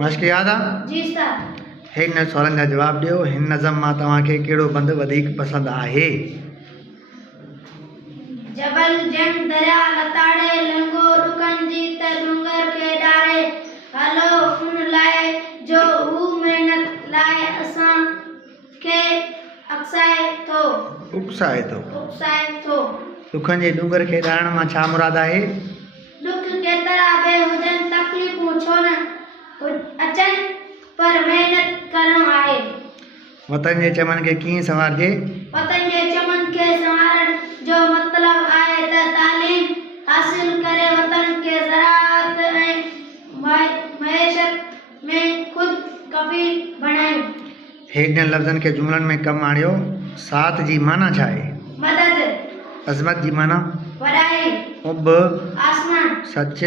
मश्क याद आ? जी सर। हिन सवालनि जा जवाब ॾियो। हिन नज़म मां तव्हांखे कहिड़ो बंदु वधीक पसंदि आहे? जबल जंग दरिया लताड़े लंगो ॾुकनि जी त डूंगर खे ॾारे हलो उन लाइ जो हू महिनत लाइ असां खे उकसाए थो। ॾुखनि जे डूंगर खे ॾारण मां छा मुराद आहे? ॾुख केतिरा बि हुजनि तकलीफ़ूं छो न अचनि पर महिनत करणु आहे। वतन जे चमन खे कीअं संवारजे? वतन जे चमन खे संवारण जो मतिलबु आहे त तालीम हासिल करे वतन खे ज़राअत ऐं मईशत में खुद कफ़ील बणायूं। हेठिन लफ़्ज़नि खे जुमलनि में कमु आणियो। साथ जी माना छा आहे? मदद। अज़मत जी माना? वॾाई। उब। आसमान। सच।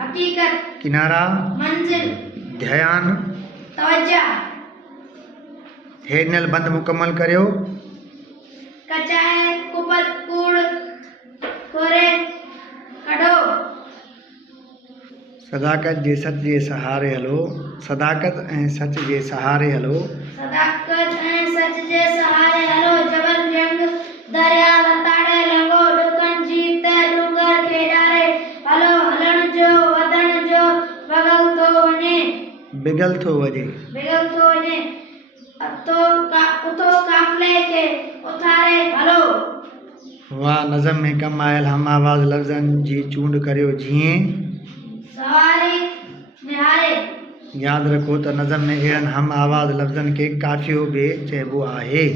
हक़ीक़त। किनारा। मंज़िल। ध्यान। तवज्जा। हेठिन बंद मुकम्मल करियो। कचाए कुपत कूड़ कोरे कढो। सदाकत जे सच जे सहारे हलो। सदाकत ऐं सच जे सहारे हलो। जबल जंग दरिया लताड़े लंगो ॾुकनि जी त डूंगर खे ॾारे हलो हलण जो वधण जो बिगल थो वञे उथो काफ़िले खे उथारे हलो। वाह। नज़म में कमु आयल हम आवाज़ लफ़्ज़नि जी चूंड करियो जीअं सवारी निहारे। यादि रखो त नज़म में अहिड़नि हम आवाज़ लफ़्ज़नि खे काफ़ियो बि चइबो आहे।